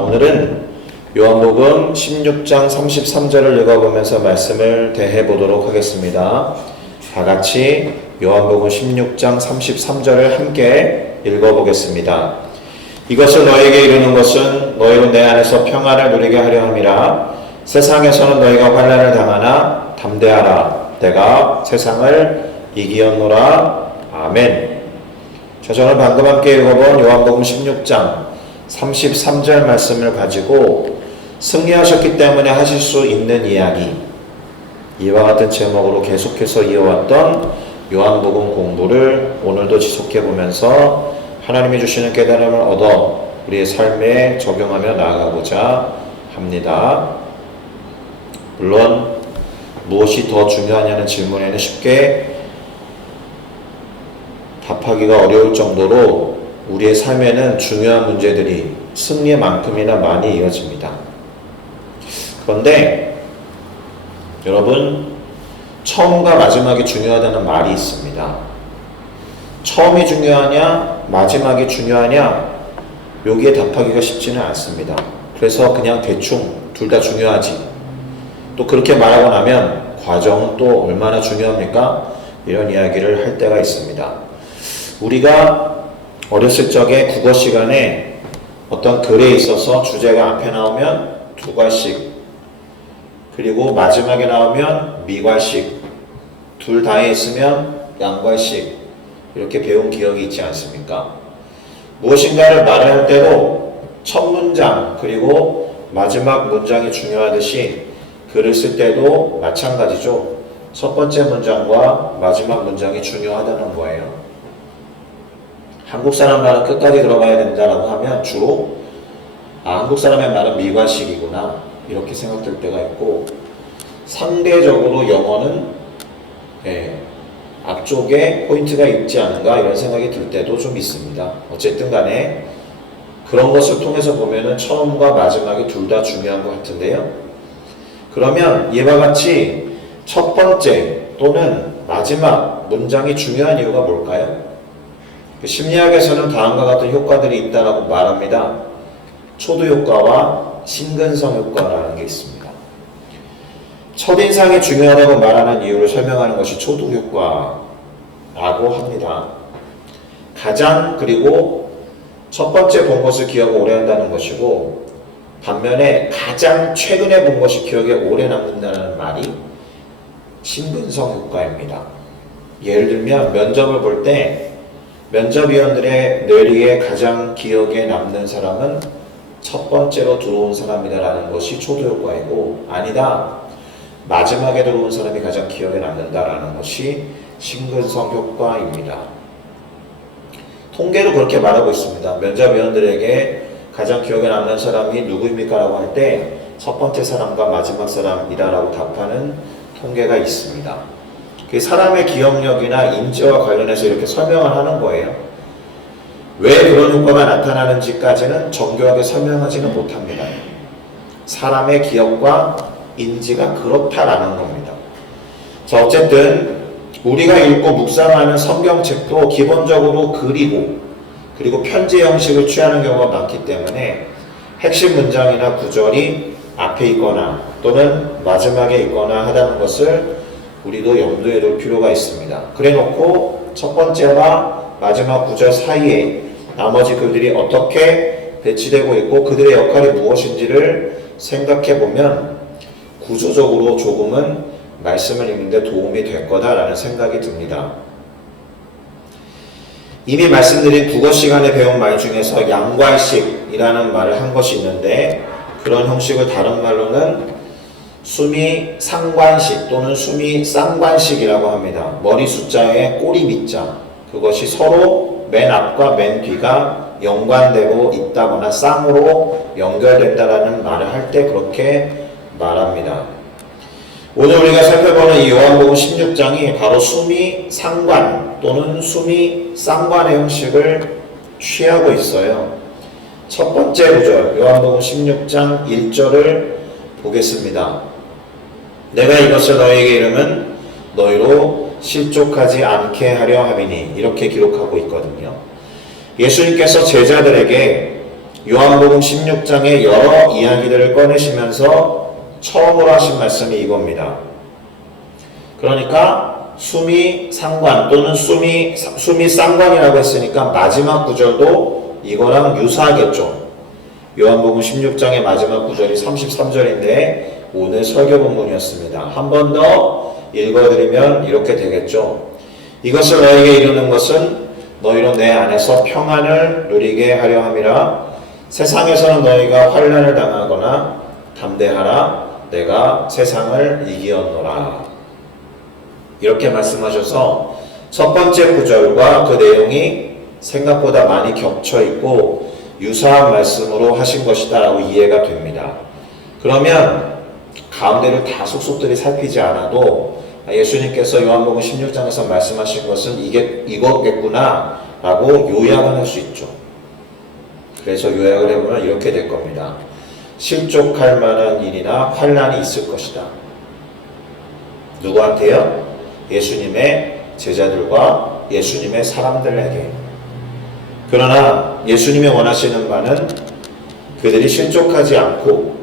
오늘은 요한복음 16장 33절을 읽어보면서 말씀을 대해보도록 하겠습니다. 다 같이 요한복음 16장 33절을 함께 읽어보겠습니다. 이것을 너에게 이르는 것은 너희로 내 안에서 평안을 누리게 하려 함이라. 세상에서는 너희가 환난을 당하나 담대하라. 내가 세상을 이기었노라. 아멘. 자, 저는 방금 함께 읽어본 요한복음 16장 33절 말씀을 가지고 승리하셨기 때문에 하실 수 있는 이야기, 이와 같은 제목으로 계속해서 이어왔던 요한복음 공부를 오늘도 지속해보면서 하나님이 주시는 깨달음을 얻어 우리의 삶에 적용하며 나아가고자 합니다. 물론 무엇이 더 중요하냐는 질문에는 쉽게 답하기가 어려울 정도로 우리의 삶에는 중요한 문제들이 승리만큼이나 많이 이어집니다. 그런데 여러분, 처음과 마지막이 중요하다는 말이 있습니다. 처음이 중요하냐 마지막이 중요하냐, 여기에 답하기가 쉽지는 않습니다. 그래서 그냥 대충 둘 다 중요하지, 또 그렇게 말하고 나면 과정은 또 얼마나 중요합니까? 이런 이야기를 할 때가 있습니다. 우리가 어렸을 적에 국어 시간에 어떤 글에 있어서 주제가 앞에 나오면 두 괄씩, 그리고 마지막에 나오면 미괄씩, 둘 다에 있으면 양괄씩, 이렇게 배운 기억이 있지 않습니까? 무엇인가를 말을 할 때도 첫 문장 그리고 마지막 문장이 중요하듯이 글을 쓸 때도 마찬가지죠. 첫 번째 문장과 마지막 문장이 중요하다는 거예요. 한국 사람 말은 끝까지 들어가야 된다라고 하면 주로 한국 사람의 말은 미괄식이구나 이렇게 생각될 때가 있고, 상대적으로 영어는 앞쪽에 포인트가 있지 않은가 이런 생각이 들 때도 좀 있습니다. 어쨌든 간에 그런 것을 통해서 보면은 처음과 마지막이 둘 다 중요한 것 같은데요. 그러면 이와 같이 첫 번째 또는 마지막 문장이 중요한 이유가 뭘까요? 심리학에서는 다음과 같은 효과들이 있다고 말합니다. 초두 효과와 신근성 효과라는 게 있습니다. 첫인상이 중요하다고 말하는 이유를 설명하는 것이 초두 효과라고 합니다. 그리고 첫 번째 본 것을 기억을 오래 한다는 것이고, 반면에 가장 최근에 본 것이 기억에 오래 남는다는 말이 신근성 효과입니다. 예를 들면 면접을 볼 때 면접위원들의 뇌리에 가장 기억에 남는 사람은 첫 번째로 들어온 사람이다라는 것이 초두 효과이고, 아니다, 마지막에 들어온 사람이 가장 기억에 남는다라는 것이 신근성 효과입니다. 통계로 그렇게 말하고 있습니다. 면접위원들에게 가장 기억에 남는 사람이 누구입니까? 라고 할 때 첫 번째 사람과 마지막 사람이다라고 답하는 통계가 있습니다. 그 사람의 기억력이나 인지와 관련해서 이렇게 설명을 하는 거예요. 왜 그런 효과가 나타나는지까지는 정교하게 설명하지는 못합니다. 사람의 기억과 인지가 그렇다라는 겁니다. 자, 어쨌든 우리가 읽고 묵상하는 성경책도 기본적으로 그리고 편지 형식을 취하는 경우가 많기 때문에 핵심 문장이나 구절이 앞에 있거나 또는 마지막에 있거나 하다는 것을 우리도 염두에 둘 필요가 있습니다. 그래 놓고 첫 번째와 마지막 구절 사이에 나머지 글들이 어떻게 배치되고 있고 그들의 역할이 무엇인지를 생각해 보면 구조적으로 조금은 말씀을 읽는 데 도움이 될 거다라는 생각이 듭니다. 이미 말씀드린 국어 시간에 배운 말 중에서 양괄식이라는 말을 한 것이 있는데, 그런 형식을 다른 말로는 수미 상관식 또는 수미 쌍관식이라고 합니다. 머리 숫자에 꼬리 밑자, 그것이 서로 맨 앞과 맨 뒤가 연관되고 있다거나 쌍으로 연결된다라는 말을 할 때 그렇게 말합니다. 오늘 우리가 살펴보는 이 요한복음 16장이 바로 수미 상관 또는 수미 쌍관의 형식을 취하고 있어요. 첫 번째 구절, 요한복음 16장 1절을 보겠습니다. 내가 이것을 너희에게 이르면 너희로 실족하지 않게 하려 함이니, 이렇게 기록하고 있거든요. 예수님께서 제자들에게 요한복음 16장의 여러 이야기들을 꺼내시면서 처음으로 하신 말씀이 이겁니다. 그러니까 수미 상관 또는 수미 쌍관이라고 했으니까 마지막 구절도 이거랑 유사하겠죠. 요한복음 16장의 마지막 구절이 33절인데 오늘 설교 본문이었습니다. 한 번 더 읽어드리면 이렇게 되겠죠. 이것을 너에게 이루는 것은 너희로 내 안에서 평안을 누리게 하려 함이라. 세상에서는 너희가 환난을 당하거나 담대하라. 내가 세상을 이기었노라. 이렇게 말씀하셔서 첫 번째 구절과 그 내용이 생각보다 많이 겹쳐 있고 유사한 말씀으로 하신 것이다 라고 이해가 됩니다. 그러면 가운데를 다 속속들이 살피지 않아도 예수님께서 요한복음 16장에서 말씀하신 것은 이거겠구나 라고 요약을 할 수 있죠. 그래서 요약을 해보면 이렇게 될 겁니다. 실족할 만한 일이나 환난이 있을 것이다. 누구한테요? 예수님의 제자들과 예수님의 사람들에게. 그러나 예수님이 원하시는 바는 그들이 실족하지 않고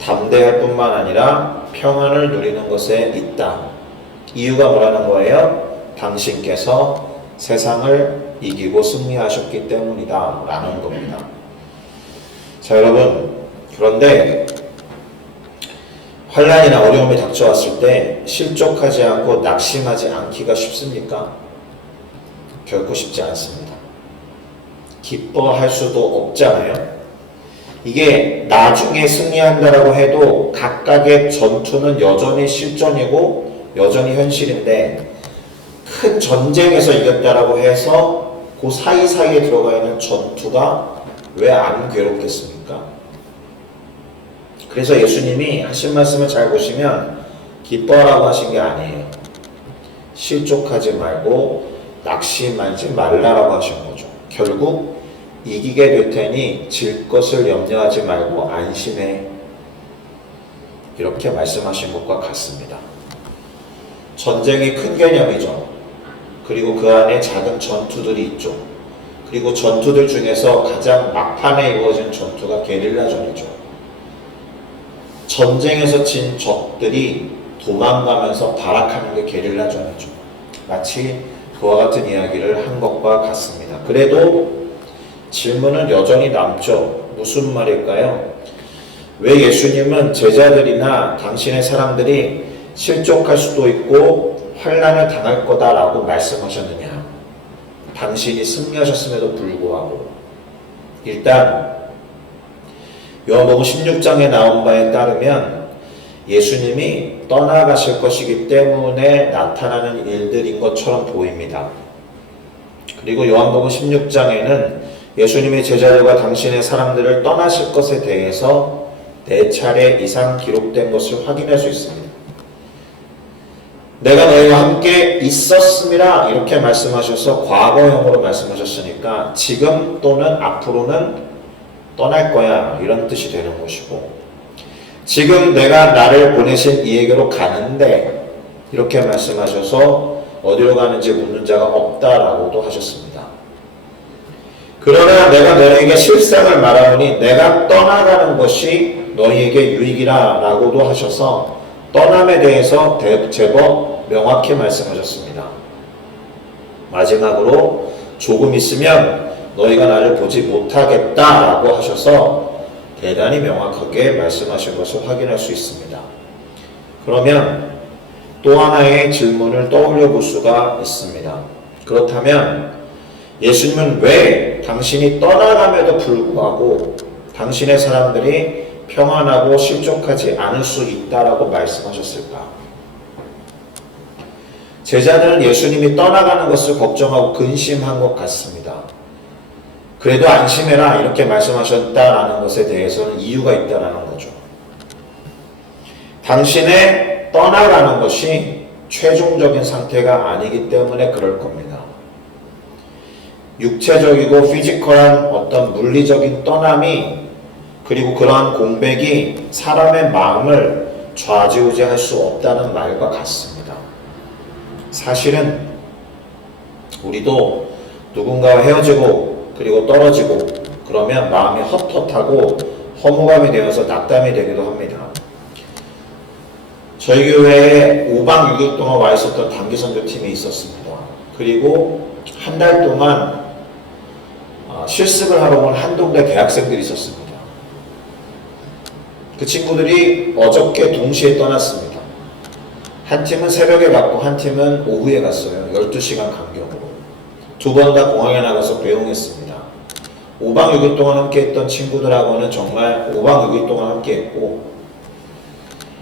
담대할 뿐만 아니라 평안을 누리는 것에 있다. 이유가 뭐라는 거예요? 당신께서 세상을 이기고 승리하셨기 때문이다 라는 겁니다. 자, 여러분, 그런데 환난이나 어려움이 닥쳐왔을 때 실족하지 않고 낙심하지 않기가 쉽습니까? 결코 쉽지 않습니다. 기뻐할 수도 없잖아요. 이게 나중에 승리한다라고 해도 각각의 전투는 여전히 실전이고 여전히 현실인데 큰 전쟁에서 이겼다라고 해서 그 사이사이에 들어가 있는 전투가 왜 안 괴롭겠습니까? 그래서 예수님이 하신 말씀을 잘 보시면 기뻐하라고 하신 게 아니에요. 실족하지 말고 낙심하지 말라라고 하신 거죠. 결국 이기게 될 테니 질 것을 염려하지 말고 안심해. 이렇게 말씀하신 것과 같습니다. 전쟁이 큰 개념이죠. 그리고 그 안에 작은 전투들이 있죠. 그리고 전투들 중에서 가장 막판에 이루어진 전투가 게릴라전이죠. 전쟁에서 진 적들이 도망가면서 발악하는 게 게릴라전이죠. 마치 그와 같은 이야기를 한 것과 같습니다. 그래도 질문은 여전히 남죠. 무슨 말일까요? 왜 예수님은 제자들이나 당신의 사람들이 실족할 수도 있고 환난을 당할 거다라고 말씀하셨느냐? 당신이 승리하셨음에도 불구하고 일단 요한복음 16장에 나온 바에 따르면 예수님이 떠나가실 것이기 때문에 나타나는 일들인 것처럼 보입니다. 그리고 요한복음 16장에는 예수님의 제자들과 당신의 사람들을 떠나실 것에 대해서 4차례 이상 기록된 것을 확인할 수 있습니다. 내가 너희와 함께 있었음이라 이렇게 말씀하셔서 과거형으로 말씀하셨으니까 지금 또는 앞으로는 떠날 거야 이런 뜻이 되는 것이고, 지금 내가 나를 보내신 이에게로 가는데 이렇게 말씀하셔서 어디로 가는지 묻는 자가 없다라고도 하셨습니다. 그러나 내가 너희에게 실상을 말하노니 내가 떠나가는 것이 너희에게 유익이라 라고도 하셔서 떠남에 대해서 제법 명확히 말씀하셨습니다. 마지막으로 조금 있으면 너희가 나를 보지 못하겠다라고 하셔서 대단히 명확하게 말씀하신 것을 확인할 수 있습니다. 그러면 또 하나의 질문을 떠올려 볼 수가 있습니다. 그렇다면 예수님은 왜 당신이 떠나감에도 불구하고 당신의 사람들이 평안하고 실족하지 않을 수 있다라고 말씀하셨을까? 제자들은 예수님이 떠나가는 것을 걱정하고 근심한 것 같습니다. 그래도 안심해라 이렇게 말씀하셨다라는 것에 대해서는 이유가 있다라는 거죠. 당신의 떠나가는 것이 최종적인 상태가 아니기 때문에 그럴 겁니다. 육체적이고 피지컬한 어떤 물리적인 떠남이 그리고 그러한 공백이 사람의 마음을 좌지우지할 수 없다는 말과 같습니다. 사실은 우리도 누군가와 헤어지고 그리고 떨어지고 그러면 마음이 헛헛하고 허무감이 되어서 낙담이 되기도 합니다. 저희 교회에 5박 6일 동안 와 있었던 단기 선교팀이 있었습니다. 그리고 한 달 동안 실습을 하러 온 한동대 대학생들이 있었습니다. 그 친구들이 어저께 동시에 떠났습니다. 한 팀은 새벽에 갔고 한 팀은 오후에 갔어요. 12시간 간격으로. 두 번 다 공항에 나가서 배웅했습니다. 5박 6일 동안 함께 했던 친구들하고는 정말 5박 6일 동안 함께 했고,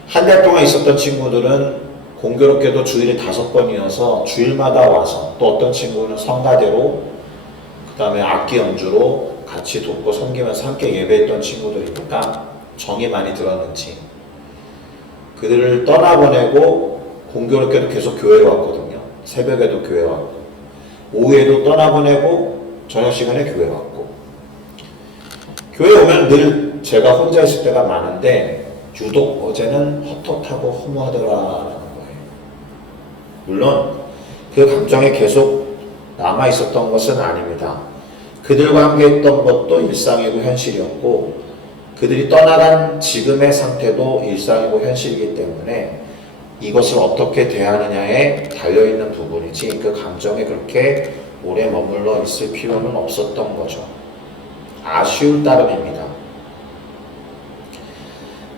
한 달 동안 있었던 친구들은 공교롭게도 주일에 5번이어서 주일마다 와서, 또 어떤 친구는 성가대로, 그 다음에 악기 연주로 같이 돕고 섬기면서 함께 예배했던 친구들이니까 정이 많이 들었는지 그들을 떠나보내고 공교롭게도 계속 교회에 왔거든요. 새벽에도 교회 왔고, 오후에도 떠나보내고 저녁 시간에 교회 왔고. 교회 오면 늘 제가 혼자 있을 때가 많은데 유독 어제는 헛헛하고 허무하더라라는 거예요. 물론 그 감정이 계속 남아있었던 것은 아닙니다. 그들과 함께 했던 것도 일상이고 현실이었고, 그들이 떠나간 지금의 상태도 일상이고 현실이기 때문에 이것을 어떻게 대하느냐에 달려있는 부분이지, 그 감정에 그렇게 오래 머물러 있을 필요는 없었던 거죠. 아쉬울 따름입니다.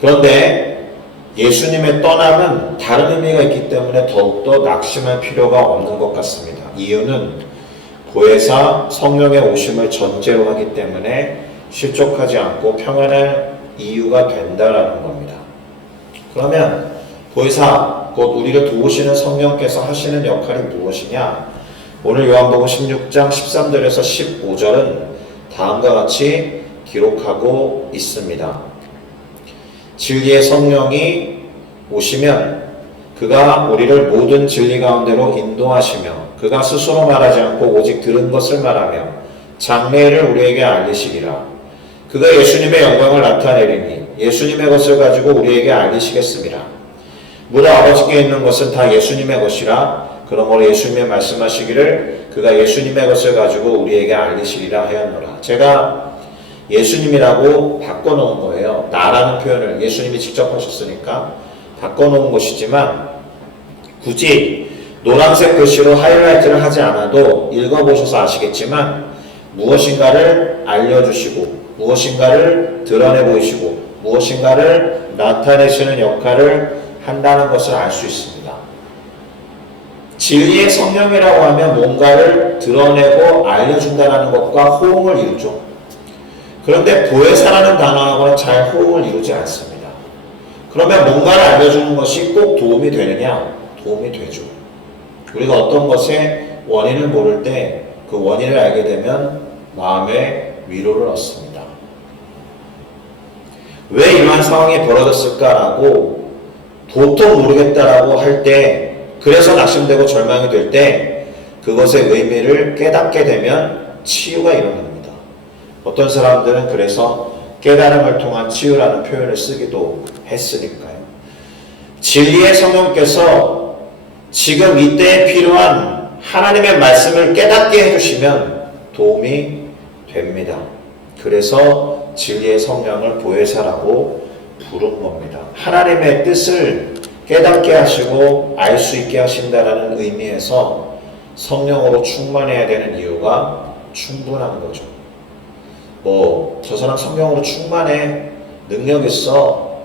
그런데 예수님의 떠남은 다른 의미가 있기 때문에 더욱더 낙심할 필요가 없는 것 같습니다. 이유는 보혜사 성령의 오심을 전제로 하기 때문에 실족하지 않고 평안할 이유가 된다라는 겁니다. 그러면 보혜사, 곧 우리를 도우시는 성령께서 하시는 역할이 무엇이냐? 오늘 요한복음 16장 13절에서 15절은 다음과 같이 기록하고 있습니다. 진리의 성령이 오시면 그가 우리를 모든 진리 가운데로 인도하시며, 그가 스스로 말하지 않고 오직 들은 것을 말하며 장래를 우리에게 알리시리라. 그가 예수님의 영광을 나타내리니 예수님의 것을 가지고 우리에게 알리시겠습니다. 무릇 아버지께 있는 것은 다 예수님의 것이라. 그러므로 예수님이 말씀하시기를 그가 예수님의 것을 가지고 우리에게 알리시리라 하였노라. 제가 예수님이라고 바꿔놓은 거예요. 나라는 표현을 예수님이 직접 하셨으니까 바꿔놓은 것이지만, 굳이 노란색 글씨로 하이라이트를 하지 않아도 읽어보셔서 아시겠지만, 무엇인가를 알려주시고 무엇인가를 드러내 보이시고 무엇인가를 나타내시는 역할을 한다는 것을 알 수 있습니다. 진리의 성령이라고 하면 뭔가를 드러내고 알려준다는 것과 호응을 이루죠. 그런데 보혜사라는 단어하고는 잘 호응을 이루지 않습니다. 그러면 뭔가를 알려주는 것이 꼭 도움이 되느냐? 도움이 되죠. 우리가 어떤 것의 원인을 모를 때 그 원인을 알게 되면 마음의 위로를 얻습니다. 왜 이러한 상황이 벌어졌을까라고 도통 모르겠다라고 할 때, 그래서 낙심되고 절망이 될 때 그것의 의미를 깨닫게 되면 치유가 일어납니다. 어떤 사람들은 그래서 깨달음을 통한 치유라는 표현을 쓰기도 했으니까요. 진리의 성령께서 지금 이때에 필요한 하나님의 말씀을 깨닫게 해주시면 도움이 됩니다. 그래서 진리의 성령을 보혜사라고 부른 겁니다. 하나님의 뜻을 깨닫게 하시고 알 수 있게 하신다라는 의미에서 성령으로 충만해야 되는 이유가 충분한 거죠. 저 사람 성령으로 충만해, 능력 있어,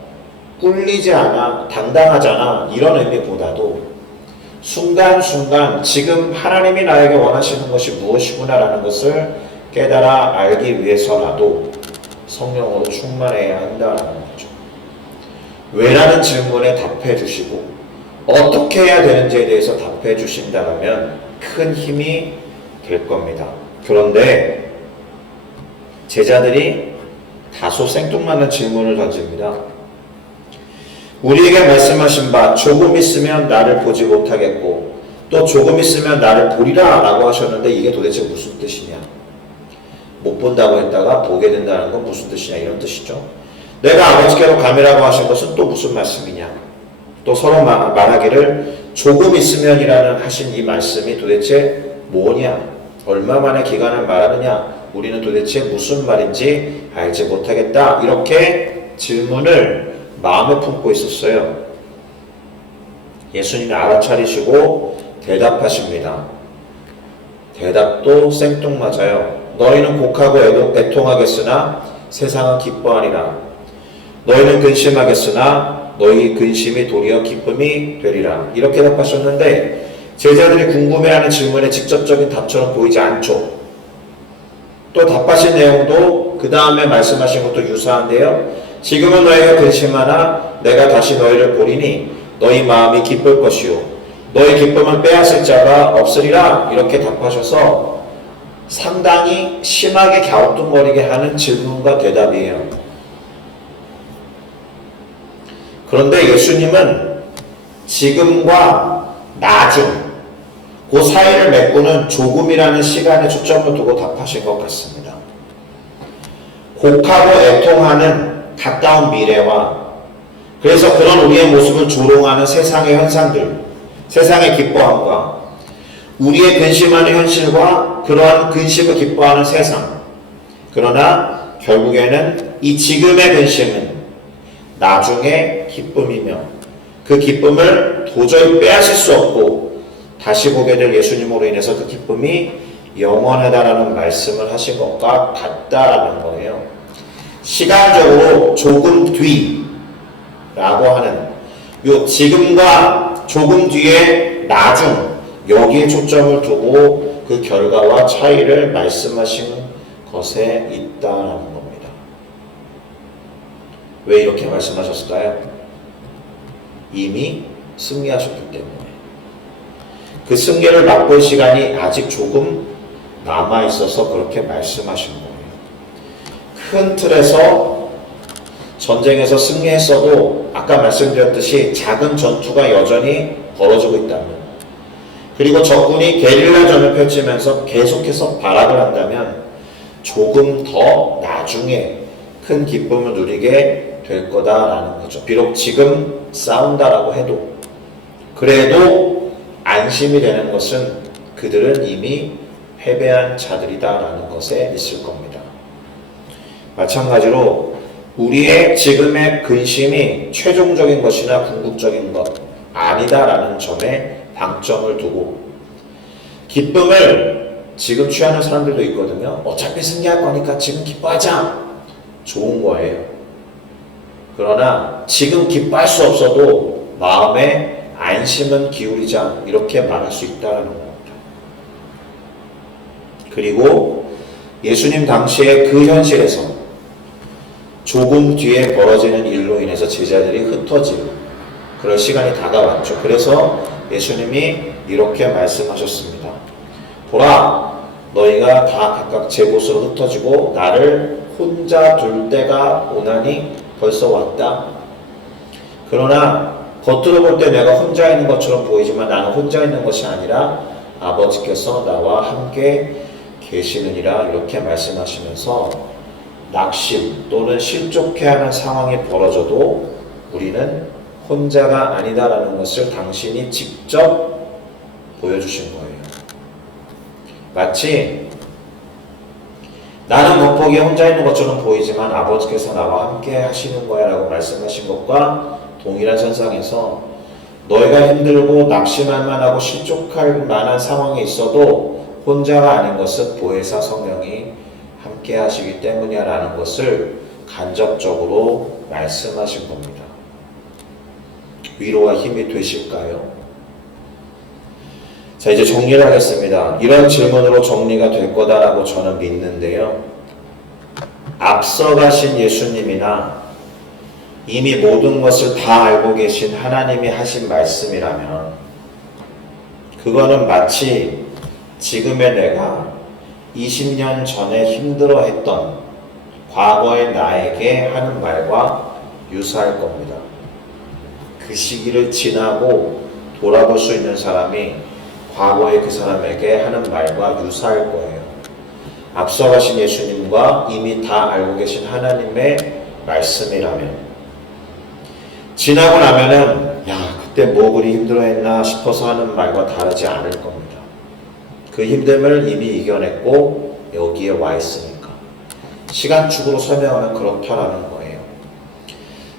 꿀리지 않아, 당당하잖아, 이런 의미보다도 순간순간 지금 하나님이 나에게 원하시는 것이 무엇이구나라는 것을 깨달아 알기 위해서라도 성령으로 충만해야 한다는 거죠. 왜라는 질문에 답해 주시고 어떻게 해야 되는지에 대해서 답해 주신다면 큰 힘이 될 겁니다. 그런데 제자들이 다소 생뚱맞는 질문을 던집니다. 우리에게 말씀하신 바 조금 있으면 나를 보지 못하겠고 또 조금 있으면 나를 보리라 라고 하셨는데 이게 도대체 무슨 뜻이냐? 못 본다고 했다가 보게 된다는 건 무슨 뜻이냐, 이런 뜻이죠. 내가 아버지께로 감이라고 하신 것은 또 무슨 말씀이냐? 또 서로 말하기를 조금 있으면이라는 하신 이 말씀이 도대체 뭐냐? 얼마만의 기간을 말하느냐? 우리는 도대체 무슨 말인지 알지 못하겠다. 이렇게 질문을 마음에 품고 있었어요. 예수님이 알아차리시고 대답하십니다. 대답도 생뚱맞아요. 너희는 곡하고 애통하겠으나 세상은 기뻐하리라. 너희는 근심하겠으나 너희 근심이 도리어 기쁨이 되리라. 이렇게 답하셨는데 제자들이 궁금해하는 질문에 직접적인 답처럼 보이지 않죠. 또 답하신 내용도 그 다음에 말씀하신 것도 유사한데요. 지금은 너희가 근심하나 내가 다시 너희를 보리니 너희 마음이 기쁠 것이요 너희 기쁨을 빼앗을 자가 없으리라. 이렇게 답하셔서 상당히 심하게 갸우뚱거리게 하는 질문과 대답이에요. 그런데 예수님은 지금과 나중 그 사이를 메꾸는 조금이라는 시간에 초점을 두고 답하신 것 같습니다. 곡하고 애통하는 가까운 미래와 그래서 그런 우리의 모습을 조롱하는 세상의 현상들, 세상의 기뻐함과 우리의 근심하는 현실과 그러한 근심을 기뻐하는 세상, 그러나 결국에는 이 지금의 근심은 나중의 기쁨이며 그 기쁨을 도저히 빼앗을 수 없고 다시 보게 될 예수님으로 인해서 그 기쁨이 영원하다라는 말씀을 하신 것과 같다라는 거예요. 시간적으로 조금 뒤라고 하는 요 지금과 조금 뒤에 나중 여기에 초점을 두고 그 결과와 차이를 말씀하신 것에 있다라는 겁니다. 왜 이렇게 말씀하셨을까요? 이미 승리하셨기 때문에. 그 승리를 맛볼 시간이 아직 조금 남아있어서 그렇게 말씀하신 거예요. 큰 틀에서 전쟁에서 승리했어도 아까 말씀드렸듯이 작은 전투가 여전히 벌어지고 있다면, 그리고 적군이 게릴라전을 펼치면서 계속해서 발악을 한다면 조금 더 나중에 큰 기쁨을 누리게 될 거다라는 거죠. 비록 지금 싸운다라고 해도 그래도 안심이 되는 것은 그들은 이미 패배한 자들이다라는 것에 있을 겁니다. 마찬가지로 우리의 지금의 근심이 최종적인 것이나 궁극적인 것 아니다라는 점에 방점을 두고 기쁨을 지금 취하는 사람들도 있거든요. 어차피 승리할 거니까 지금 기뻐하자. 좋은 거예요. 그러나 지금 기뻐할 수 없어도 마음에 안심은 기울이자 이렇게 말할 수 있다는 겁니다. 그리고 예수님 당시에 그 현실에서 조금 뒤에 벌어지는 일로 인해서 제자들이 흩어지는 그럴 시간이 다가왔죠. 그래서 예수님이 이렇게 말씀하셨습니다. 보라, 너희가 다 각각 제 곳으로 흩어지고 나를 혼자 둘 때가 오나니 벌써 왔다. 그러나 겉으로 볼 때 내가 혼자 있는 것처럼 보이지만 나는 혼자 있는 것이 아니라 아버지께서 나와 함께 계시느니라. 이렇게 말씀하시면서 낙심 또는 실족해하는 상황이 벌어져도 우리는 혼자가 아니다라는 것을 당신이 직접 보여주신 거예요. 마치 나는 겉보기에 혼자 있는 것처럼 보이지만 아버지께서 나와 함께 하시는 거야 라고 말씀하신 것과 동일한 선상에서 너희가 힘들고 낙심할 만하고 실족할 만한 상황에 있어도 혼자가 아닌 것은 보혜사 성령이 함께 하시기 때문이야 라는 것을 간접적으로 말씀하신 겁니다. 위로와 힘이 되실까요? 자, 이제 정리를 하겠습니다. 이런 질문으로 정리가 될 거다라고 저는 믿는데요. 앞서가신 예수님이나 이미 모든 것을 다 알고 계신 하나님이 하신 말씀이라면 그거는 마치 지금의 내가 20년 전에 힘들어했던 과거의 나에게 하는 말과 유사할 겁니다. 그 시기를 지나고 돌아볼 수 있는 사람이 과거의 그 사람에게 하는 말과 유사할 거예요. 앞서가신 예수님과 이미 다 알고 계신 하나님의 말씀이라면 지나고 나면은 야 그때 뭐 그리 힘들어했나 싶어서 하는 말과 다르지 않을 겁니다. 그 그 힘듦을 이미 이겨냈고 여기에 와 있으니까. 시간축으로 설명하면 그렇다라는 거예요.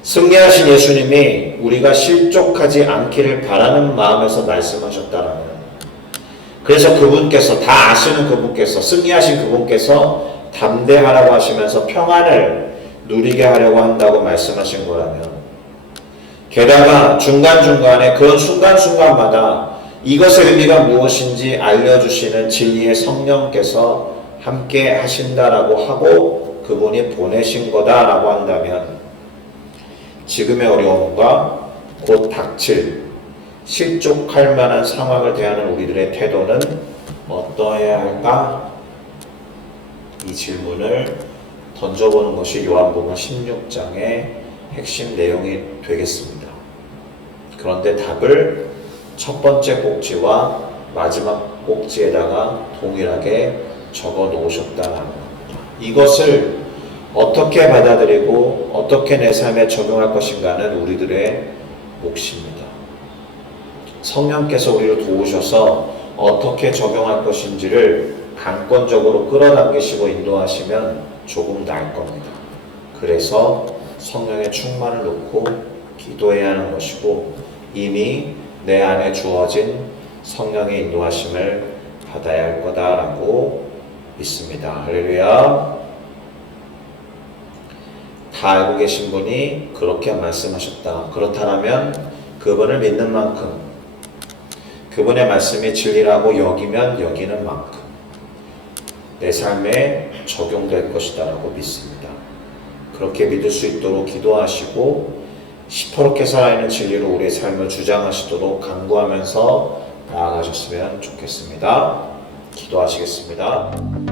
승리하신 예수님이 우리가 실족하지 않기를 바라는 마음에서 말씀하셨다라면, 그래서 그분께서, 다 아시는 그분께서, 승리하신 그분께서 담대하라고 하시면서 평안을 누리게 하려고 한다고 말씀하신 거라면, 게다가 중간중간에 그런 순간순간마다 이것의 의미가 무엇인지 알려주시는 진리의 성령께서 함께 하신다라고 하고 그분이 보내신 거다라고 한다면, 지금의 어려움과 곧 닥칠 실족할 만한 상황을 대하는 우리들의 태도는 어떠해야 할까? 이 질문을 던져보는 것이 요한복음 16장의 핵심 내용이 되겠습니다. 그런데 답을 첫 번째 꼭지와 마지막 꼭지에다가 동일하게 적어 놓으셨다는 겁니다. 이것을 어떻게 받아들이고 어떻게 내 삶에 적용할 것인가는 우리들의 몫입니다. 성령께서 우리를 도우셔서 어떻게 적용할 것인지를 강권적으로 끌어당기시고 인도하시면 조금 나을 겁니다. 그래서 성령의 충만을 놓고 기도해야 하는 것이고, 이미 내 안에 주어진 성령의 인도하심을 받아야 할 거다라고 믿습니다. 할렐루야. 다 알고 계신 분이 그렇게 말씀하셨다. 그렇다면 그분을 믿는 만큼, 그분의 말씀이 진리라고 여기면 여기는 만큼 내 삶에 적용될 것이다 라고 믿습니다. 그렇게 믿을 수 있도록 기도하시고 시퍼렇게 살아있는 진리로 우리의 삶을 주장하시도록 간구하면서 나아가셨으면 좋겠습니다. 기도하시겠습니다.